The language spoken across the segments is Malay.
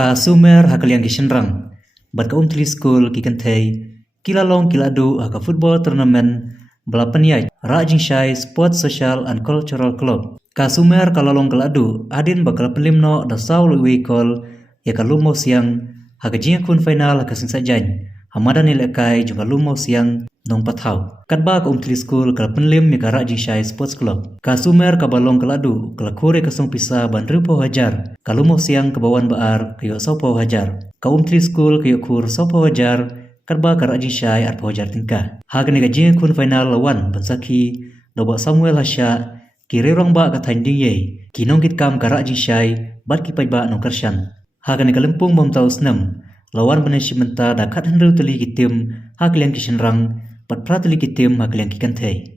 Ka sumer hakaliang kishenrang, bat ka umtli school kikantay, kilalong kiladu haka football tournament belapanyay rajing syai sport social and cultural club. Ka sumer kalalong kiladu adin bakal pelimno da saul wikol ya kalumo siang haka jinga kun final haka singsajan hamada nilekai juga lumo siang nong patau. Kadba ka umtli school kala penlim ya rajing syai sports club. Ka sumer kabalong kiladu kala kure kasong pisa ban rupo hajar kalumo siang kebawan baar kayo sopo hajar. Ka umtli school kayo kur sopo hajar kadba ka rajing syai arpo hajar tingkah. Haga ni jinga kun final lawan bansaki doba Samuel Hasya kiri rong ba ka tanding ye kinong kit kam ka rajing syai bat ki ba nong kersyan. Haga ni kalempung bom taus 6 lawan banashimenta da kat hendru teli kitim hakliang kishenrang pat prateli kitim hakliang kikantay.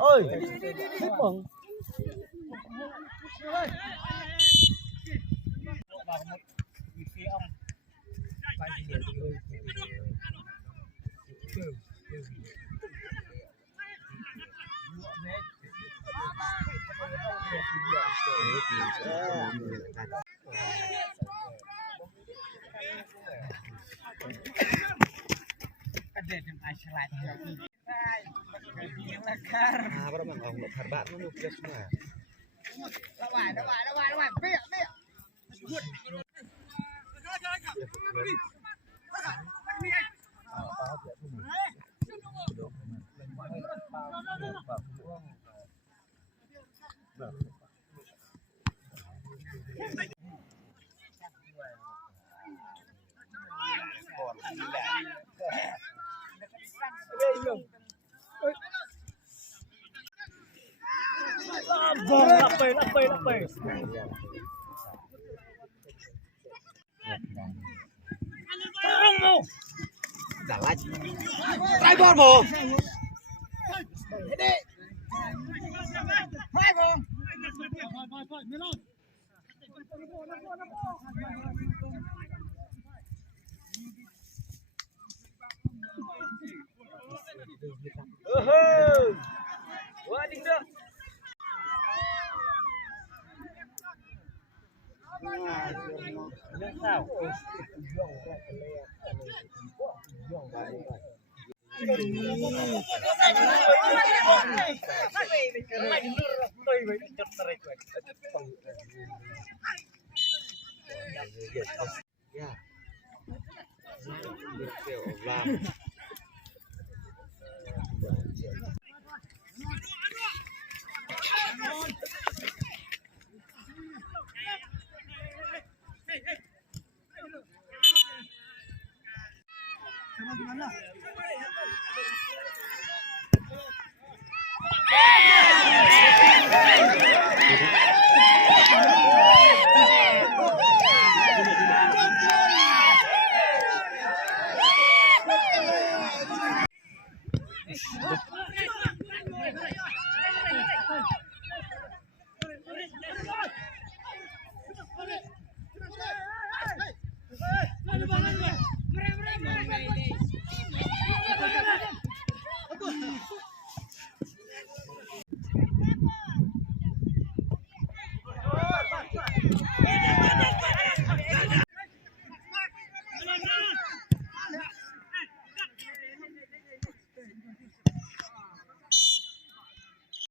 Ôi, lapay. Tarong mo. Dalat. Try ball mo. Hindi. Try mo. Melon. Wading dah. Gimana?